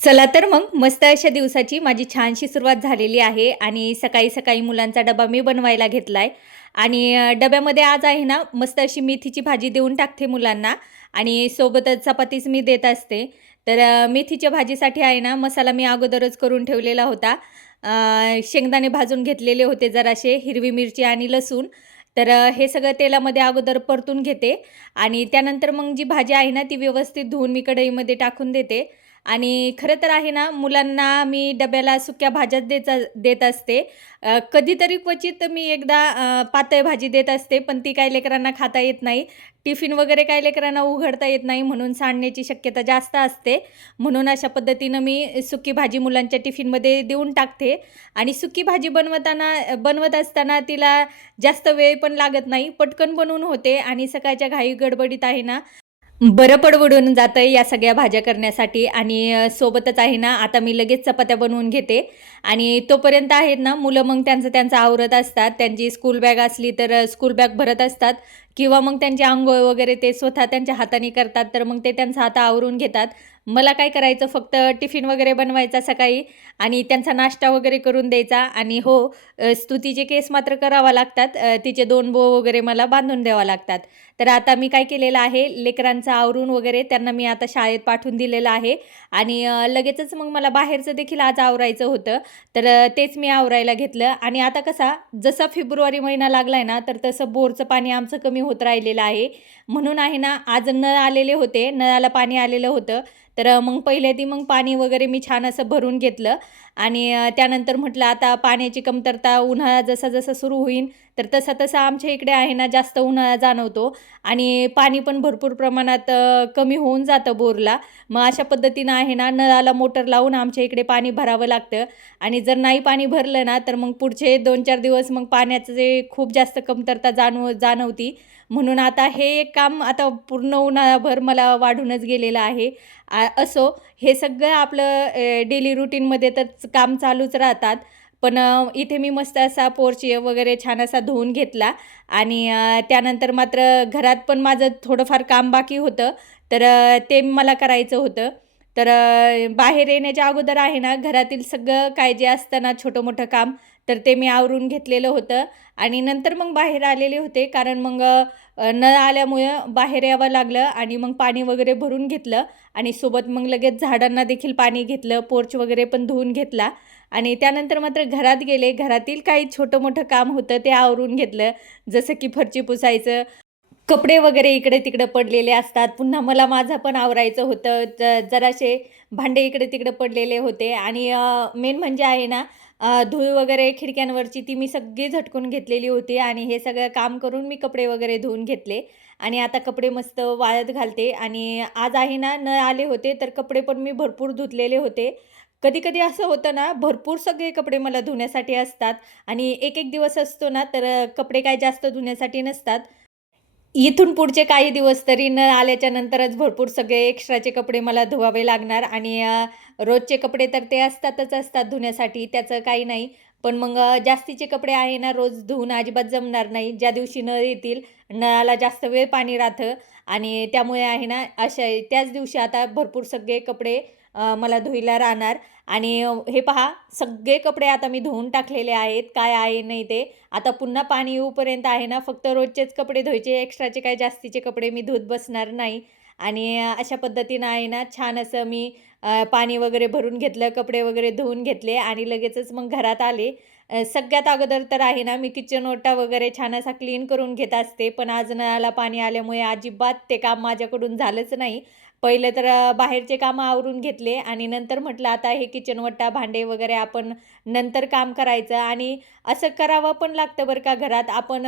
चला तर मग मस्त अशा दिवसाची माझी छानशी सुरुवात झालेली आहे आणि सकाळी-सकाळी मुलांचा डबा मी बनवायला घेतलाय आणि डब्यामध्ये आज आहे ना, मस्त अशी मेथीची भाजी देऊन टाकते मुलांना आणि सोबतच चपातीच मी देत असते. तर मेथीच्या भाजीसाठी आहे ना, मसाला मी अगोदरच करून ठेवलेला होता. शेंगदाणे भाजून घेतलेले होते जराशे, हिरवी मिरची आणि लसूण. तर हे सगळं तेलामध्ये अगोदर परतून घेते आणि त्यानंतर मग जी भाजी आहे ना, ती व्यवस्थित धुवून मी कढईमध्ये टाकून देते. आणि खरं तर आहे ना, मुलांना मी डब्याला सुक्या भाज्याच देत असते. कधीतरी क्वचित मी एकदा पातळ भाजी देत असते, पण ती काही लेकरांना खाता येत नाही. टिफिन वगैरे काही लेकरांना उघडता येत नाही, म्हणून सांडण्याची शक्यता जास्त असते. म्हणून अशा पद्धतीनं मी सुकी भाजी मुलांच्या टिफिनमध्ये देऊन टाकते आणि सुकी भाजी बनवत असताना तिला जास्त वेळ पण लागत नाही, पटकन बनवून होते आणि सकाळच्या घाई गडबडीत आहे ना, बरं परवडून जातं या सगळ्या भाज्या करण्यासाठी आणि सोबतच आहे ना, आता मी लगेच चपात्या बनवून घेते आणि तोपर्यंत आहेत ना, मुलं मग त्यांचं आवरत असतात. त्यांची स्कूल बॅग असली तर स्कूल बॅग भरत असतात किंवा मग त्यांची अंघोळ वगैरे ते स्वतः त्यांच्या हाताने करतात, तर मग ते त्यांचं आता आवरून घेतात. मला काय करायचं फक्त टिफिन वगैरे बनवायचा सकाळी आणि त्यांचा नाश्ता वगैरे करून द्यायचा आणि हो, स्तुतीचे केस मात्र करावा लागतात. तिचे 2 बो वगैरे मला बांधून द्यावा लागतात. तर आता मी काय केलेलं आहे, लेकरांचं आवरून वगैरे त्यांना मी आता शाळेत पाठवून दिलेलं आहे आणि लगेचच मग मला बाहेरचं देखील आज आवरायचं होतं. तर तेच मी आवरायला घेतलं आणि आता कसा जसा फेब्रुवारी महिना लागलाय ना, तर तसं बोरचं पाणी आमचं कमी होत राहिलेलं आहे. म्हणून आहे ना, आज नळ आलेले होते, नळाला पाणी आलेलं होतं. तर मग मग पाणी वगैरे मी छान असं भरून घेतलं आणि त्यानंतर म्हटलं आता पाण्याची कमतरता उन्हाळा जसा-जसा सुरू होईल, तर तसा-तसा आमच्या इकडे आहे ना, जास्त उन्हाळा जाणवतो आणि पाणी पण भरपूर प्रमाणात कमी होऊन जातं बोरला. मग अशा पद्धतीनं आहे ना, नळाला मोटर लावून आमच्या इकडे पाणी भरावं लागतं आणि जर नाही पाणी भरलं ना, तर मग पुढचे 2-4 दिवस मग पाण्याचं जे खूप जास्त कमतरता जाणवती. म्हणून आता हे एक काम आता पूर्ण उन्हाळाभर मला वाढूनच गेलेलं आहे. असो, हे सगळं आपलं डेली रुटीनमध्ये तर काम चालूच राहतात. पण इथे मी मस्त असा पोर्च वगैरे छान असा धुवून घेतला आणि त्यानंतर मात्र घरात पण माझं थोडंफार काम बाकी होतं. तर ते मला करायचं होतं. तर बाहेर येण्याच्या अगोदर आहे ना, घरातील सगळं काय जे असतं ना छोटं-मोठं काम, तर ते मी आवरून घेतलेलं होतं आणि नंतर मग बाहेर आलेले होते. कारण मग नळ आल्यामुळं बाहेर यावं लागलं आणि मग पाणी वगैरे भरून घेतलं आणि सोबत मग लगेच झाडांना देखील पाणी घेतलं, पोर्च वगैरे पण धुवून घेतला आणि त्यानंतर मात्र घरात गेले. घरातील काही छोटं-मोठं काम होतं ते आवरून घेतलं. जसं की फरची पुसायचं, कपडे वगैरे इकडे-तिकडे पडलेले असतात. पुन्हा मला माझं पण आवरायचं होतं. जरासे भांडे इकडे-तिकडे पडलेले होते आणि मेन म्हणजे आहे ना, धूळ वगैरे खिडक्यांवरची ती मी सगळी झटकून घेतलेली होती आणि हे सगळं काम करून मी कपडे वगैरे धुवून घेतले आणि आता कपडे मस्त वाळत घालते आणि आज आहे ना, नळ आले होते तर कपडे पण मी भरपूर धुतलेले होते. कधी-कधी असं होतं ना, भरपूर सगळे कपडे मला धुण्यासाठी असतात आणि एक-एक दिवस असतो ना, तर कपडे काही जास्त धुण्यासाठी नसतात. इथून पुढचे काही दिवस तरी नळ आल्याच्या नंतरच भरपूर सगळे एक्स्ट्राचे कपडे मला धुवावे लागणार आणि रोजचे कपडे तर ते असतातच असतात धुण्यासाठी, त्याचं काही नाही. पण मग जास्तीचे कपडे आहे ना, रोज धुवून अजिबात जमणार नाही. ज्या दिवशी नळ येतील, नळाला जास्त वेळ पाणी राहतं आणि त्यामुळे आहे ना, त्याच दिवशी आता भरपूर सगळे कपडे मला धुयला राहणार आणि हे पहा, सगळे कपडे आता मी धुवून टाकलेले आहेत. काय आहे नाही ते. आता पुन्हा पाणी येऊपर्यंत आहे ना, फक्त रोजचेच कपडे धुवायचे, एक्स्ट्राचे काही जास्तीचे कपडे मी धुत बसणार नाही. आणि अशा पद्धतीनं आहे ना, छान असं मी पाणी वगैरे भरून घेतलं, कपडे वगैरे धुवून घेतले आणि लगेचच मग घरात आले. सगळ्यात अगोदर तर आहे ना, मी किचन ओटा वगैरे छान असा क्लीन करून घेत असते. पण आज नळाला पाणी आल्यामुळे अजिबात ते काम माझ्याकडून झालंच नाही. पहिलं तर बाहेरचे कामं आवरून घेतले आणि नंतर म्हटलं आता हे किचन ओटा, भांडे वगैरे आपण नंतर काम करायचं आणि असं करावं पण लागतं बरं का घरात. आपण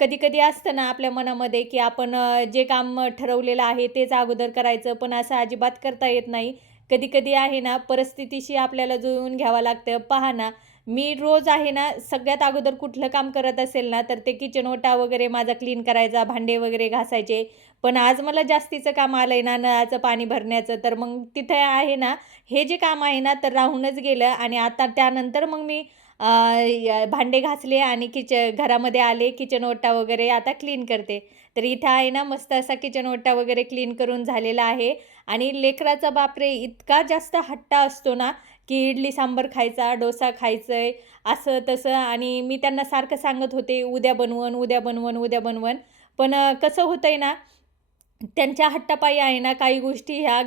कधी-कधी असतं ना आपल्या मनामध्ये, की आपण जे काम ठरवलेलं आहे तेच अगोदर करायचं, पण असं अजिबात करता येत नाही. कधी-कधी आहे ना परिस्थितीशी आपल्याला जुळवून घ्यावं लागतं. पहा ना, मी रोज आहे ना सगळ्यात अगोदर कुठलं काम करत असेल ना, तर ते किचन ओटा वगैरे माझा क्लीन करायचा, भांडे वगैरे घासायचे. पण आज मला जास्तीचं काम आलंय ना नळाचं पाणी भरण्याचं, तर मग तिथे आहे ना, हे जे काम आहे ना, तर राहूनच गेलं आणि आता त्यानंतर मग मी भांडे घासले आणि घरामध्ये आले, किचन ओटा वगैरे आता क्लीन करते. तर इथं आहे ना मस्त असा किचन ओटा वगैरे क्लीन करून झालेला आहे. आणि लेकराचा बापरे इतका जास्त हट्टा असतो ना, की इडली सांबार खायचा, डोसा खायचंय, असं तसं. आणि मी त्यांना सारखं सांगत होते, "उद्या बनवून, उद्या बनवून, उद्या बनवून." पण कसं होतंय ना, त्यांच्या हट्टापायी आहे ना, काही गोष्टी ह्या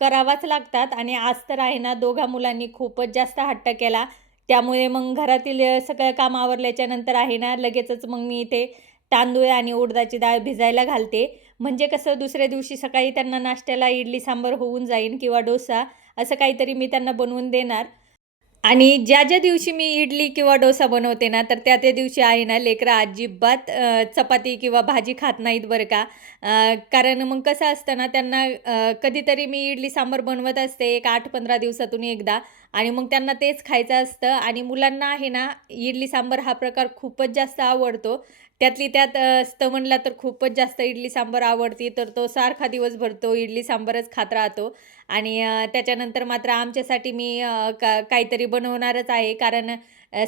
कराव्याच लागतात. आणि आज तर आहे ना, दोघा मुलांनी खूपच जास्त हट्ट केला. त्यामुळे मग घरातील सगळं काम आवरल्याच्या नंतर आहे ना, लगेचच मग मी इथे तांदूळ आणि उडदाची डाळ भिजायला घालते. म्हणजे कसं दुसऱ्या दिवशी सकाळी त्यांना नाश्त्याला इडली सांबार होऊन जाईल किंवा डोसा, असं काहीतरी मी त्यांना बनवून देणार. आणि ज्या दिवशी मी इडली किंवा डोसा बनवते ना, तर त्या दिवशी आहे ना, लेकरं अजिबात चपाती किंवा भाजी खात नाहीत बरं का. कारण मग कसं असतं ना, त्यांना कधीतरी मी इडली सांबार बनवत असते एक 8-15 दिवसातून एकदा. आणि मग त्यांना तेच खायचं असतं. आणि मुलांना आहे ना, इडली सांबार हा प्रकार खूपच जास्त आवडतो. त्यातली त्यात स्तवनला तर खूपच जास्त इडली सांबार आवडती, तर तो सारखा दिवसभर तो इडली सांबारच खात राहतो. आणि त्याच्यानंतर मात्र आमच्यासाठी मी काहीतरी बनवणारच आहे. कारण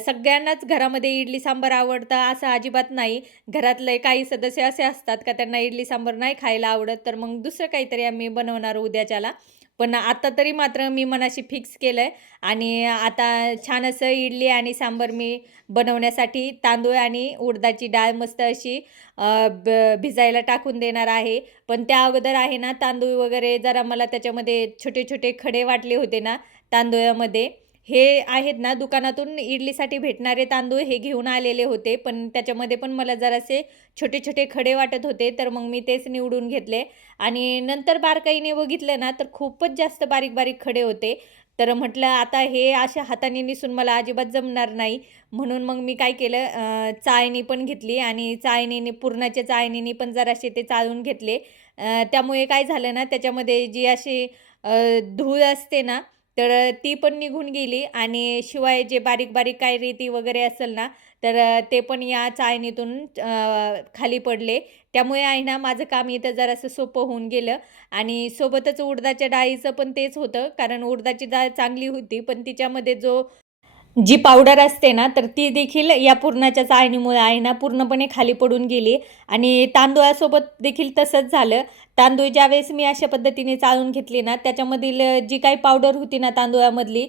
सगळ्यांनाच घरामध्ये इडली सांबार आवडतं असं अजिबात नाही. घरातले काही सदस्य असे असतात का त्यांना इडली सांबार नाही खायला आवडत, तर मग दुसरं काहीतरी आम्ही बनवणार उद्याच्याला. पण आता तरी मात्र मी मनाशी फिक्स केलंय. आणि आता छान असं इडली आणि सांबार मी बनवण्यासाठी तांदूळ आणि उडदाची डाळ मस्त अशी भिजायला टाकून देणार आहे. पण त्या अगोदर आहे ना, तांदूळ वगैरे जरा मला त्याच्यामध्ये छोटे-छोटे खडे वाटले होते ना तांदूळामध्ये, हे आहेत ना दुकानातून इडलीसाठी भेटणारे तांदूळ हे घेऊन आलेले होते. पण त्याच्यामध्ये पण मला जरासे छोटे-छोटे खडे वाटत होते, तर मग मी तेच निवडून घेतले. आणि नंतर बारकाईने बघितलं ना, तर खूपच जास्त बारीक-बारीक खडे होते. तर म्हटलं आता हे अशा हाताने निसून मला अजिबात जमणार नाही. म्हणून मग मी काय केलं, चाळणी पण घेतली आणि चाळणीने पुरणाच्या चाळणीने पण जरासे ते चाळून घेतले. त्यामुळे काय झालं ना, त्याच्यामध्ये जी अशी धूळ असते ना, तर ती पण निघून गेली. आणि शिवाय जे बारीक-बारीक काही रेती वगैरे असेल ना, तर ते पण या चाळणीतून खाली पडले. त्यामुळे आहे ना, माझं काम इथं जरासं सोपं होऊन गेलं. आणि सोबतच उडदाच्या डाळीचं पण तेच होतं, कारण उडदाची डाळ चांगली होती, पण तिच्यामध्ये जी पावडर असते ना, तर ती देखील या पुरणाच्या चाळणीमुळे आहे ना, पूर्णपणे खाली पडून गेली. आणि तांदूळासोबत देखील तसंच झालं. तांदूळ ज्यावेळेस मी अशा पद्धतीने चाळून घेतली ना, त्याच्यामधील जी काही पावडर होती ना तांदूळामधली,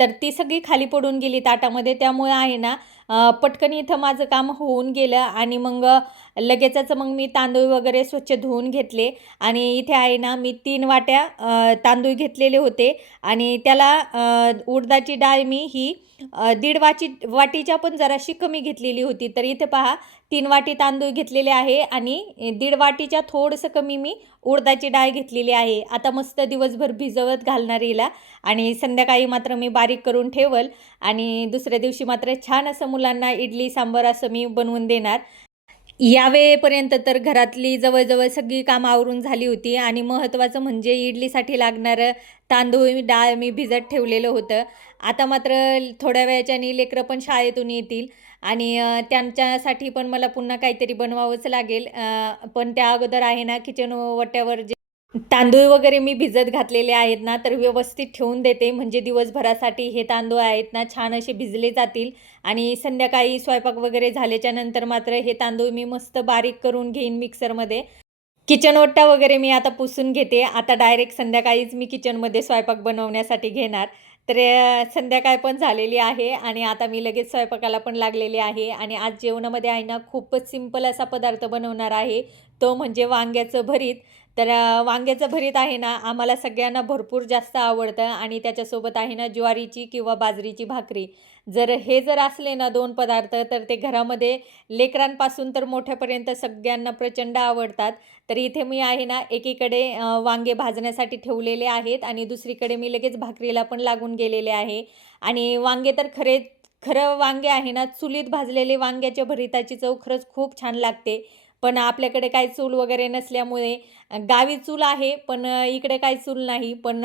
तर ती सगळी खाली पडून गेली ताटामध्ये. त्यामुळे आहे ना, पटकन इथं माझं काम होऊन गेलं. आणि मग लगेचच मग मी तांदूळ वगैरे स्वच्छ धुवून घेतले. आणि इथे आहे ना, मी 3 वाट्या तांदूळ घेतलेले होते. आणि त्याला उडदाची डाळ मी ही दीड वाटीच्या पण जराशी कमी घेतलेली होती. तर इथे पहा, 3 वाटी तांदूळ घेतलेले आहे आणि दीड वाटीच्या थोडंसं कमी मी उडदाची डाळ घेतलेली आहे. आता मस्त दिवसभर भिजवत घालणार हिला. आणि संध्याकाळी मात्र मी बारीक करून ठेवल. आणि दुसऱ्या दिवशी मात्र छान असं मुलांना इडली सांबार असं मी बनवून देणार. या वेळेपर्यंत तर घरातली जवळ-जवळ सगळी कामं आवरून झाली होती. आणि महत्त्वाचं म्हणजे इडलीसाठी लागणारं तांदूळ, डाळ मी भिजत ठेवलेलं होतं. आता मात्र थोड्या वेळाच्यानी लेकरं पण शाळेतून येतील. आणि त्यांच्यासाठी पण मला पुन्हा काहीतरी बनवावंच लागेल. पण त्या अगोदर आहे ना, किचन ओट्यावर जे तांदूळ वगैरे मी भिजत घातलेले आहेत ना, तर व्यवस्थित ठेवून देते. म्हणजे दिवसभरासाठी हे तांदूळ आहेत ना, छान असे भिजले जातील. आणि संध्याकाळी स्वयंपाक वगैरे झाल्याच्या नंतर मात्र हे तांदूळ मी मस्त बारीक करून घेईन मिक्सरमध्ये. किचन ओटा वगैरे मी आता पुसून घेते. आता डायरेक्ट संध्याकाळीच मी किचनमध्ये स्वयंपाक बनवण्यासाठी घेणार. तर संध्याकाळ पण झालेली आहे आणि आता मी लगेच स्वयंपाकाला पण लागलेली आहे. आणि आज जेवणामध्ये आहे ना, खूपच सिंपल असा पदार्थ बनवणार आहे. तो म्हणजे वांग्याचं भरीत. तर वांग्याचं भरीत आहे ना, आम्हाला सगळ्यांना भरपूर जास्त आवडतं. आणि त्याच्यासोबत आहे ना, ज्वारीची किंवा बाजरीची भाकरी. जर असले ना 2 पदार्थ, तर ते घरामध्ये लेकरांपासून तर मोठ्यापर्यंत सगळ्यांना प्रचंड आवडतात. तर इथे मी आहे ना, एकीकडे वांगे भाजण्यासाठी ठेवलेले आहेत आणि दुसरीकडे मी लगेच भाकरीला पण लागून गेलेले आहे. आणि वांगे तर खरं वांगे आहे ना, चुलीत भाजलेले वांग्याच्या भरीताची चव खरंच खूप छान लागते. पण आपल्याकडे काही चूल वगैरे नसल्यामुळे गावी चूल आहे, पण इकडे काही चूल नाही. पण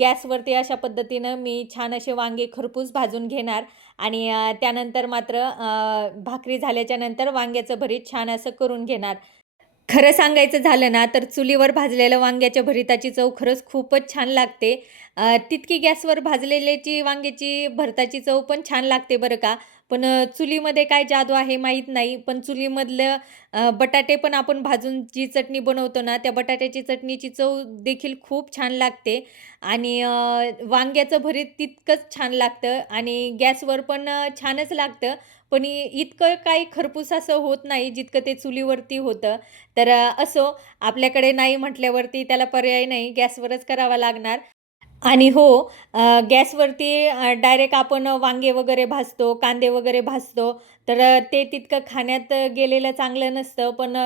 गॅसवरती अशा पद्धतीनं मी छान असे वांगे खरपूस भाजून घेणार. आणि त्यानंतर मात्र भाकरी झाल्याच्या नंतर वांग्याचं भरीत छान असं करून घेणार. खरं सांगायचं झालं ना, तर चुलीवर भाजलेलं वांग्याच्या भरीताची चव खरंच खूपच छान लागते. तितकी गॅसवर भाजलेल्याची वांग्याची भरताची चव पण छान लागते बरं का. पण चुलीमध्ये काय जादू आहे माहीत नाही. पण चुलीमधलं बटाटे पण आपण भाजून जी चटणी बनवतो ना, त्या बटाट्याची चटणीची चव देखील खूप छान लागते आणि वांग्याचं भरीत तितकंच छान लागतं आणि गॅसवर पण छानच लागतं. पण इतकं काही खरपूस असं होत नाही, जितकं ते चुलीवरती होतं. तर असो, आपल्याकडे नाही म्हटल्यावरती त्याला पर्याय नाही, गॅसवरच करावा लागणार. आणि हो, गॅसवरती डायरेक्ट आपण वांगे वगैरे भाजतो, कांदे वगैरे भाजतो, तर ते तितकं खाण्यात गेलेलं चांगलं नसतं. पण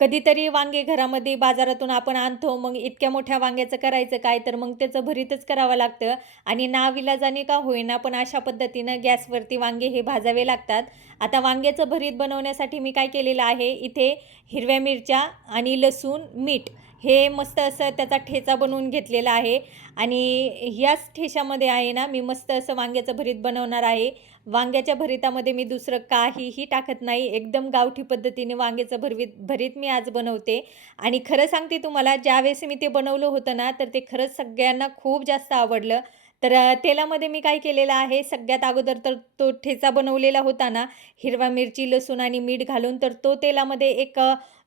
कधीतरी वांगे घरामध्ये बाजारातून आपण आणतो. मग इतक्या मोठ्या वांग्याचं करायचं काय, तर मग त्याचं भरीतच करावं लागतं आणि नाविलाजाने का होईना, पण अशा पद्धतीनं गॅसवरती वांगे हे भाजावे लागतात. आता वांग्याचं भरीत बनवण्यासाठी मी काय केलेलं आहे, इथे हिरव्या मिरच्या आणि लसूण, मीठ हे मस्त असं त्याचा ठेचा बनवून घेतलेला आहे आणि ह्याच ठेच्यामध्ये आहे ना, मी मस्त असं वांग्याचं भरीत बनवणार आहे. वांग्याच्या भरीतामध्ये मी दुसरं काहीही टाकत नाही. एकदम गावठी पद्धतीने वांग्याचं भरीत मी आज बनवते आणि खरं सांगते तुम्हाला, ज्यावेळेस मी ते बनवलं होतं ना, तर ते खरंच सगळ्यांना खूप जास्त आवडलं. तर तेलामध्ये मी काय केलेलं आहे, सगळ्यात अगोदर तर तो ठेचा बनवलेला होता ना, हिरवा मिरची, लसूण आणि मीठ घालून, तर तो तेलामध्ये एक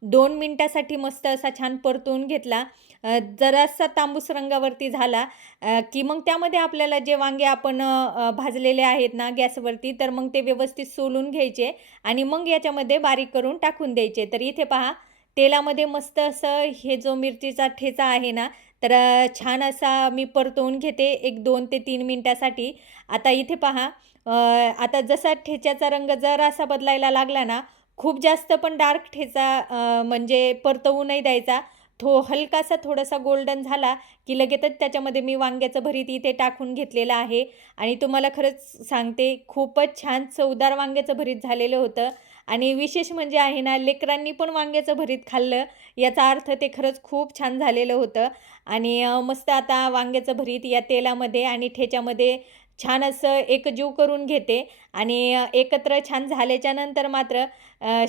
2 मिनिटासाठी मस्त असा छान परतवून घेतला. जरासा तांबूस रंगावरती झाला की मग त्यामध्ये आपल्याला जे वांगे आपण भाजलेले आहेत ना गॅसवरती, तर मग ते व्यवस्थित सोलून घ्यायचे आणि मग याच्यामध्ये बारीक करून टाकून द्यायचे. तर इथे पहा, तेलामध्ये मस्त असं हे जो मिरचीचा ठेचा आहे ना, तर छान असा मी परतवून घेते एक 2 ते 3 मिनिटासाठी. आता इथे पहा, आता जसा ठेच्याचा रंग जरासा बदलायला लागला ना, खूप जास्त पण डार्क ठेचा म्हणजे परतवू नाही द्यायचा. हलकासा थोडासा गोल्डन झाला, की लगेचच त्याच्यामध्ये मी वांग्याचं भरीत इथे टाकून घेतलेलं आहे आणि तुम्हाला खरंच सांगते, खूपच छान चवदार वांग्याचं भरीत झालेलं होतं आणि विशेष म्हणजे आहे ना, लेकरांनी पण वांग्याचं भरीत खाल्लं, याचा अर्थ ते खरंच खूप छान झालेलं होतं आणि मस्त आता वांग्याचं भरीत या तेलामध्ये आणि ठेच्यामध्ये छान असं एकजीव करून घेते आणि एकत्र छान झाल्याच्यानंतर मात्र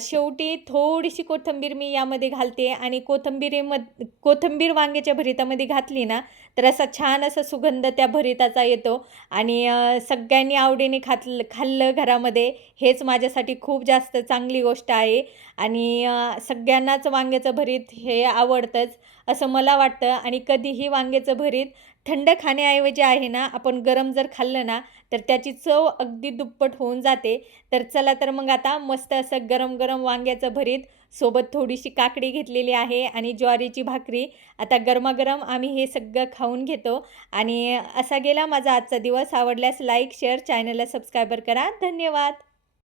शेवटी थोडीशी कोथिंबीर मी यामध्ये घालते आणि कोथिंबीर वांग्याच्या भरितामध्ये घातली ना, तर असा छान असा सुगंध त्या भरिताचा येतो आणि सगळ्यांनी आवडीने खाल्लं घरामध्ये. हेच माझ्यासाठी खूप जास्त चांगली गोष्ट आहे आणि सगळ्यांनाच वांग्याचं भरीत हे आवडतंच, असं मला वाटतं आणि कधीही वांग्याचं भरीत थंड खाण्याऐवजी आहे ना, आपण गरम जर खाल्लं ना, तर त्याची चव अगदी दुप्पट होऊन जाते. तर चला तर मग आता मस्त असं गरम-गरम वांग्याचं भरीत, सोबत थोडीशी काकडी घेतलेली आहे आणि ज्वारीची भाकरी. आता गरमागरम आम्ही हे सगळं खाऊन घेतो आणि असा गेला माझा आजचा दिवस. आवडल्यास लाईक, शेअर, चॅनलला सबस्क्राईबर करा. धन्यवाद.